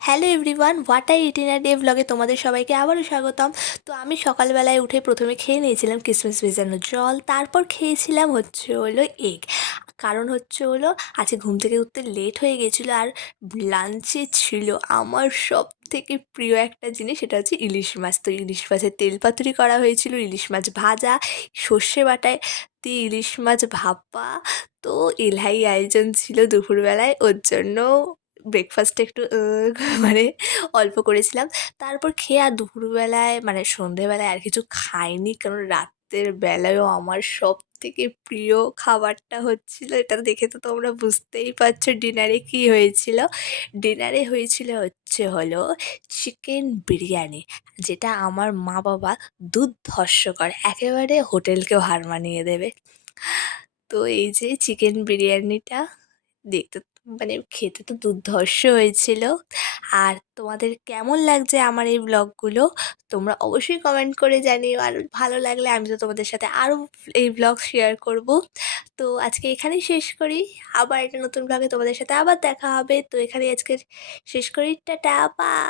Hello everyone, what I it in a day ব্লগে তোমাদের সবাইকে আবারও স্বাগতম। তো আমি সকালবেলায় উঠে প্রথমে খেয়ে নিয়েছিলাম কিশমিশ ভেজানো জল, তারপর খেয়েছিলাম হলো এগ। কারণ হলো আজকে ঘুম থেকে উঠতে লেট হয়ে গেছিলো, আর লাঞ্চে ছিল আমার সব থেকে প্রিয় একটা জিনিস, সেটা হচ্ছে ইলিশ মাছ। তো ইলিশ মাছের তেল পাতুরি করা হয়েছিল, ইলিশ মাছ ভাজা, সর্ষে বাটায় দিয়ে ইলিশ মাছ ভাপা। তো এলাই আয়োজন ছিল দুপুরবেলায়, ওর জন্য ব্রেকফাস্টে একটু মানে অল্প করেছিলাম। তারপর খেয়ে আর দুপুরবেলায় মানে সন্ধেবেলায় আর কিছু খাইনি, কারণ রাতের বেলায়ও আমার সবথেকে প্রিয় খাবারটা হচ্ছিল, এটা দেখে তো তোমরা বুঝতেই পারছো ডিনারে কী হয়েছিল। ডিনারে হয়েছিল হলো চিকেন বিরিয়ানি, যেটা আমার মা বাবা দুর্ধর্ষকর, একেবারে হোটেলকেও হার মানিয়ে দেবে। তো এই যে চিকেন বিরিয়ানিটা দেখতে মানে খেতে তো দুর্ধর্ষ হয়েছিল। আর তোমাদের কেমন লাগছে আমার এই ব্লগগুলো তোমরা অবশ্যই কমেন্ট করে জানিও, আর ভালো লাগলে আমি তো তোমাদের সাথে আরও এই ব্লগ শেয়ার করব। তো আজকে এখানেই শেষ করি, আবার একটা নতুন ব্লগে তোমাদের সাথে আবার দেখা হবে। তো এখানেই আজকে শেষ করি, টাটা, বাই।